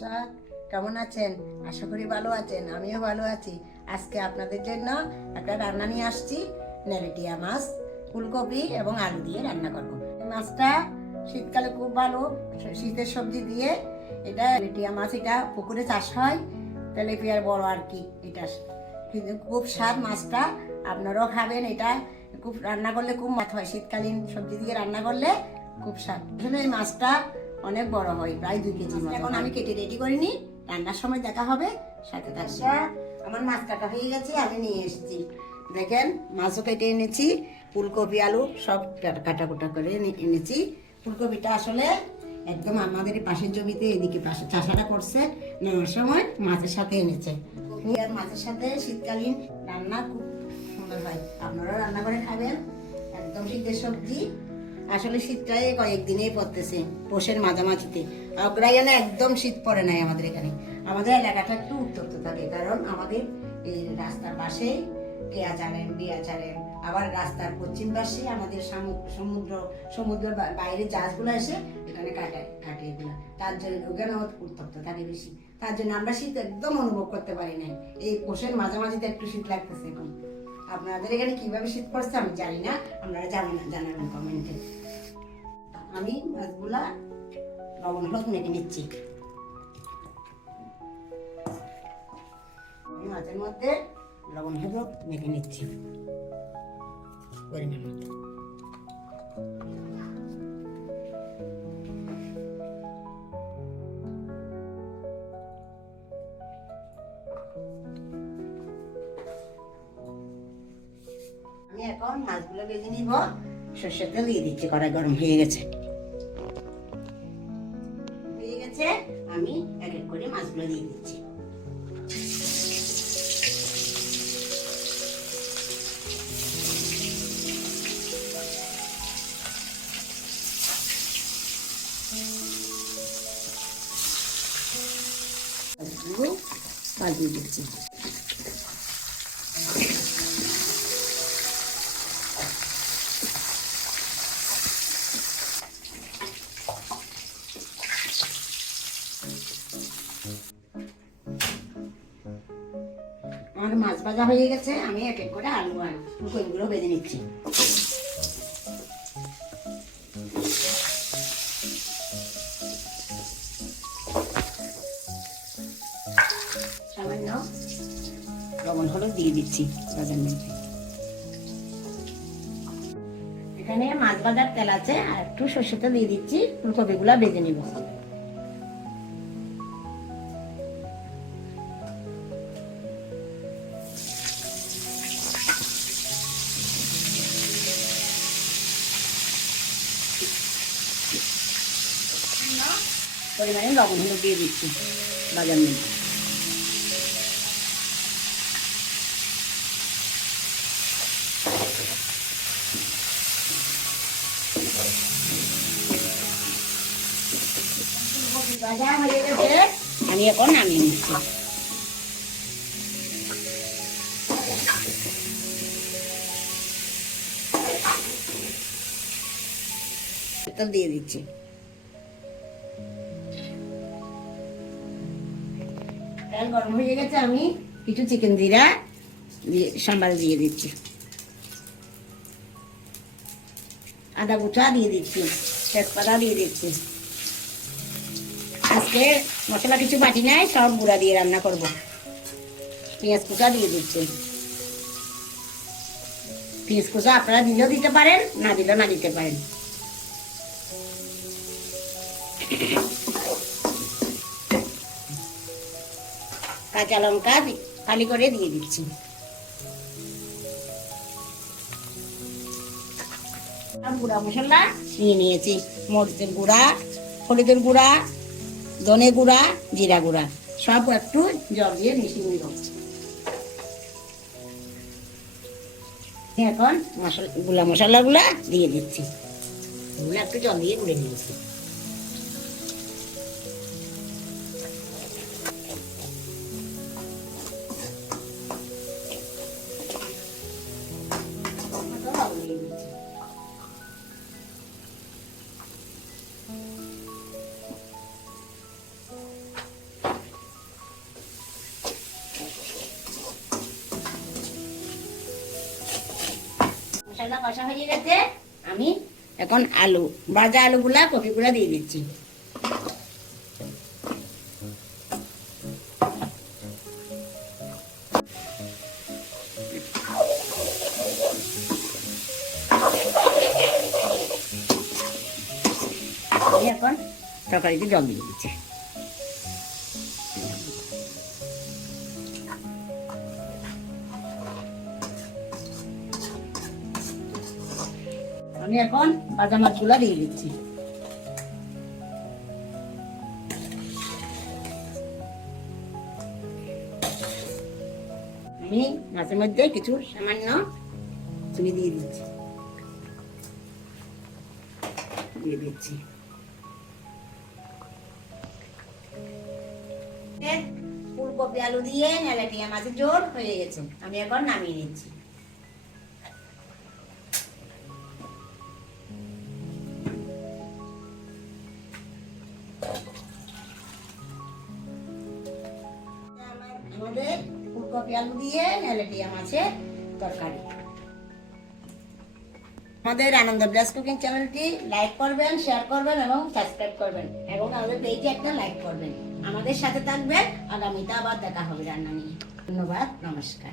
দর্শক কেমন আছেন? আশা করি ভালো আছেন, আমিও ভালো আছি। আজকে আপনাদের জন্য একটা রান্না নিয়ে আসছি। নেরেটিয়া মাছ ফুলকপি এবং আলু দিয়ে রান্না করব। এই মাছটা শীতকালে খুব ভালো, শীতের সবজি দিয়ে। এটা নেরেটিয়া মাছ, এটা পুকুরে চাষ হয়, তেলাপিয়ার বড় আর কি। এটা কিন্তু খুব স্বাদ মাছটা, আপনারাও খাবেন। এটা খুব রান্না করলে খুব মত হয়, শীতকালীন সবজি দিয়ে রান্না করলে খুব স্বাদ। আসলে এই মাছটা অনেক বড় হয়, প্রায় 2 কেজি। এখন আমি কেটে রেডি করিনি, রান্নার সময় দেখা হবে, সাথে থাকবে। আমার মাছ কাটা হয়ে গেছে, আমি নিয়ে এসেছি। দেখেন মাছও কেটে এনেছি, ফুলকপি আলু সব কাটা কুটা করে এনেছি। ফুলকপিটা আসলে একদম আমাদের পাশের জমিতে, এদিকে পাশে চাষাটা করছে, নেওয়ার সময় মাছের সাথে এনেছে। কপি আর মাছের সাথে শীতকালীন রান্না খুব সুন্দর হয়, আপনারাও রান্না করে খাবেন। একদম শীতের সবজি। আসলে শীতটাই কয়েকদিনেই পড়তেছে, পৌষের মাঝামাঝিতে। অগ্রায়ণে একদম শীত পড়ে নাই আমাদের এখানে। আমাদের এলাকাটা একটু উত্তপ্ত থাকে, কারণ আমাদের এই রাস্তার পাশে কেয়া চালেন, বিয়া চালেন, আবার রাস্তার পশ্চিম পাশে আমাদের সমুদ্র বাইরে জাহাজগুলো এসে এখানে কাটে এগুলো। তার জন্য ওখানে উত্তপ্ত থাকে বেশি, তার জন্য আমরা শীত একদম অনুভব করতে পারি না। এই পৌষের মাঝামাঝিতে একটু শীত লাগতেছে এখন। আপনাদের এখানে কিভাবে শীত পড়ছে আমি জানি না, আপনারা জানাবেন কমেন্টে। আমি মাছগুলা লবণ হলুদ মেখে নিচ্ছি। আমি মাছের মধ্যে লবণ হলুদ মেখে নিচ্ছি পরিমাণ মতো। আমি এখন মাছগুলো ভেজে নিব। সর্ষের তেল দিয়ে দিচ্ছি, কড়াই গরম হয়ে গেছে। আমি এক এক করে মাছগুলো দিয়ে দিচ্ছি। দিয়ে দিচ্ছি। আমার মাছ ভাজা হয়ে গেছে, আমি এক এক করে আলু আর ফুলকপিগুলো ভেজে নিচ্ছি। সামান্য লবণ হলুদ দিয়ে দিচ্ছি ভাজার মধ্যে। এখানে মাছ ভাজার তেল আছে, আর একটু সর্ষের তেল দিয়ে দিচ্ছি, ফুলকপিগুলো ভেজে নিব। পরিমাণে লবণ হলুদ দিয়ে দিচ্ছি ভাজার মধ্যে। ভাজা হয়ে গেছে, আমি এখন নামিয়ে নিচ্ছি। তেল দিয়ে দিচ্ছি। তেল গরম হয়ে গেছে, আমি কিছু চিকেন জিরা দিয়ে সাম্বার দিয়ে দিচ্ছি। আদা কুচা দিয়ে দিচ্ছি, তেজপাতা দিয়ে দিচ্ছি। আজকে মশলা কিছু বাটি নাই, সব গুঁড়া দিয়ে রান্না করব। পেঁয়াজ কুচা দিয়ে দিচ্ছি। পেঁয়াজ কুচা আপনারা দিলেও দিতে পারেন, না দিলেও না দিতে পারেন। কাঁচা লঙ্কা খালি করে দিয়ে দিচ্ছি। গুঁড়া মশলা নিয়ে নিয়েছি, মরিচের গুঁড়া, হলুদের গুঁড়া, ধনে গুঁড়া, জিরা গুঁড়া, সব একটু জল দিয়ে মিশিয়ে নিব। এখন গুঁড়া মশলাগুলা দিয়ে দিচ্ছি, এগুলো একটু জল দিয়ে গুঁড়ে নিয়েছি। কষা হয়ে গেছে, আমি এখন আলু ভাজা আলুগুলা কপিগুলা দিয়ে দিচ্ছি। এখন তরকারিতে জল দিয়ে দিচ্ছে। আমি এখন ভাজা মাছগুলো দিয়ে দিচ্ছি। আমি মাছের মধ্যে কিছু সামান্য চিনি দিয়ে দিচ্ছি। ফুলকপি আলু দিয়ে নেলেটিয়া মাছের ঝোল হয়ে গেছে, আমি এখন নামিয়ে নিচ্ছি। আমাদের ফুলকপি আলু দিয়ে নেলেটিয়া মাছের তরকারি। আমাদের আনন্দ ব্লেস কুকিং চ্যানেলটি লাইক করবেন, শেয়ার করবেন এবং সাবস্ক্রাইব করবেন এবং আমাদের পেজে একটা লাইক করবেন। আমাদের সাথে থাকবেন, আগামীতে আবার দেখা হবে রান্না নিয়ে। ধন্যবাদ, নমস্কার।